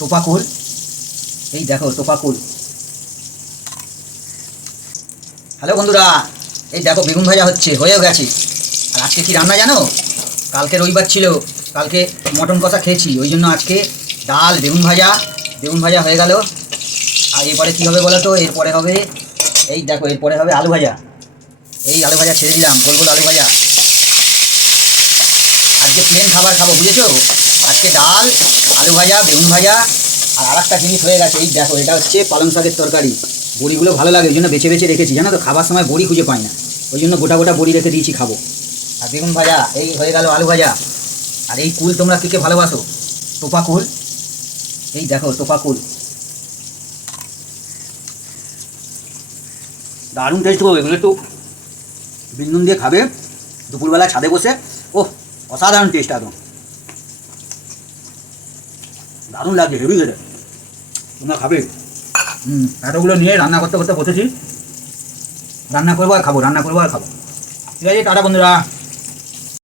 টোপা কুল। এই দেখো টোপা কুল। হ্যালো বন্ধুরা, এই দেখো বেগুন ভাজা হয়েও গেছে। আর আজকে কি রান্না জানো? কালকে রবিবার ছিল, কালকে মটন কষা খেয়েছি, ওই জন্য আজকে ডাল বেগুন ভাজা হয়ে গেল। আর এরপরে কী হবে বলো তো? এরপরে হবে, এই দেখো এরপরে হবে আলু ভাজা। এই আলু ভাজা ছেড়ে দিলাম, গোল গোল আলু ভাজা। আজকে প্লেন খাবার খাবো, বুঝেছো? আজকে ডাল, আলু ভাজা, বেগুন ভাজা। আর একটা জিনিস হয়ে গেছে, এই দেখো এটা হচ্ছে পালং শাকের তরকারি। বড়িগুলো ভালো লাগে, ওই জন্য বেছে বেছে রেখেছি, জানো তো? খাবার সময় বড়ি খুঁজে পাই না, ওই জন্য গোটা গোটা বড়ি রেখে দিয়েছি, খাবো। আর বেগুন ভাজা, এই হয়ে গেল আলু ভাজা। আর এই কুল তোমরা কে কে ভালোবাসো? টোপা কুল। এই দেখো টোপা কুল, দারুণ টেস্ট হবে। এগুলো একটু বিন্দুন দিয়ে খাবে দুপুরবেলা ছাদে বসে, ওহ অসাধারণ টেস্ট, একদম দারুণ লাগছে, হেভি খেতে। তোমরা খাবে? এতগুলো নিয়ে রান্না করতে করতে বসেছি, রান্না করবো আর খাবো, ঠিক আছে? টাটা বন্ধুরা।